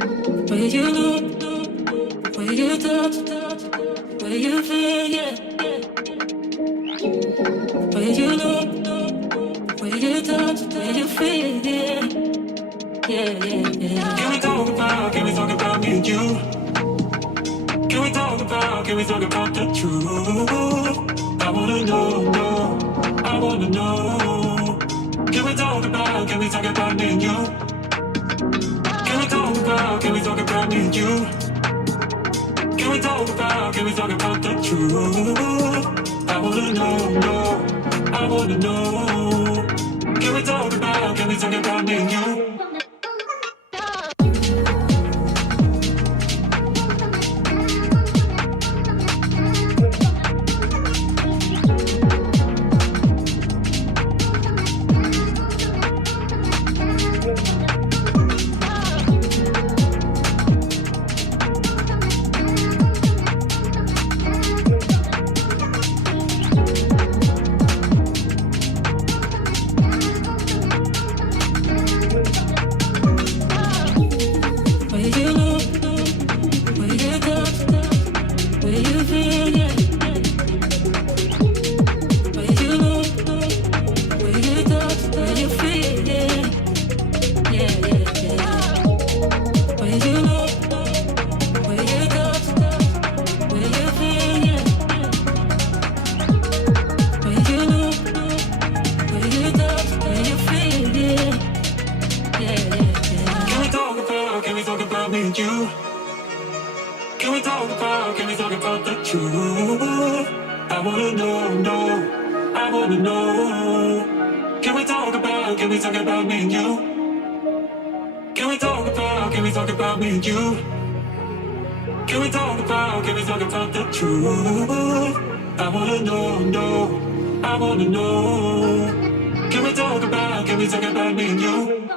Where you look, where you touch, where you feel, yeah. Where you look, where you touch, where you feel, yeah. Yeah, yeah, yeah. Can we talk about me and you? Can we talk about the truth? I wanna know, I wanna know. Can we talk about me and you? Can we talk about me and you? Can we talk about the truth? I wanna know, I wanna know. Can we talk about me and you? Where you look, where you touch, where you feel, yeah. Where you look, where you touch, where you feel, yeah. Yeah, yeah, yeah. Where you look, where you touch, where you feel, yeah. Where you look, where you touch, where you feel, yeah. Yeah, yeah, yeah. Can we talk about me and you? Can we talk about the truth? I wanna know, I wanna know. Can we talk about me and you? Can we talk about me and you? Can we talk about the truth? I wanna know, I wanna know. Can we talk about me and you?